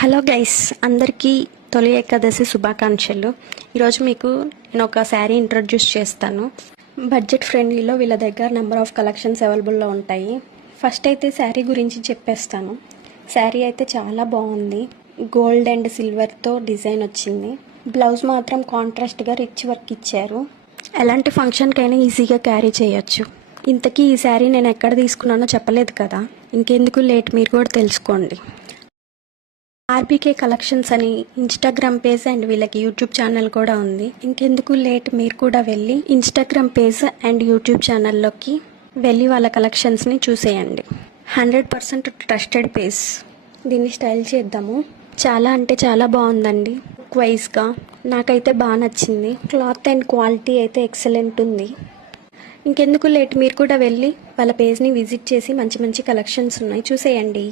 Hello guys, అందరికీ తొలి ఏకాదశి శుభాకాంక్షలు. ఈరోజు మీకు నేను ఒక శారీ ఇంట్రొడ్యూస్ చేస్తాను. బడ్జెట్ ఫ్రెండ్లీలో వీళ్ళ దగ్గర నెంబర్ ఆఫ్ కలెక్షన్స్ అవైలబుల్లో ఉంటాయి. ఫస్ట్ అయితే శారీ గురించి చెప్పేస్తాను. శారీ అయితే చాలా బాగుంది. గోల్డ్ అండ్ సిల్వర్తో డిజైన్ వచ్చింది. బ్లౌజ్ మాత్రం కాంట్రాస్ట్గా రిచ్ వర్క్ ఇచ్చారు. ఎలాంటి ఫంక్షన్కైనా ఈజీగా క్యారీ చేయొచ్చు. ఇంతకీ ఈ శారీ నేను ఎక్కడ తీసుకున్నానో చెప్పలేదు కదా, ఇంకెందుకు లేట్, మీరు కూడా తెలుసుకోండి. ఆర్బీకే కలెక్షన్స్ అని ఇన్స్టాగ్రామ్ పేజ్ అండ్ వీళ్ళకి యూట్యూబ్ ఛానల్ కూడా ఉంది. ఇంకెందుకు లేట్, మీరు కూడా వెళ్ళి ఇన్స్టాగ్రామ్ పేజ్ అండ్ యూట్యూబ్ ఛానల్లోకి వెళ్ళి వాళ్ళ కలెక్షన్స్ని చూసేయండి. 100% ట్రస్టెడ్ పేజ్. దీన్ని స్టైల్ చేద్దాము. చాలా అంటే చాలా బాగుందండి. లుక్ వైజ్గా నాకైతే బాగా నచ్చింది. క్లాత్ అండ్ క్వాలిటీ అయితే ఎక్సలెంట్ ఉంది. ఇంకెందుకు లేట్, మీరు కూడా వెళ్ళి వాళ్ళ పేజ్ని విజిట్ చేసి మంచి మంచి కలెక్షన్స్ ఉన్నాయి చూసేయండి.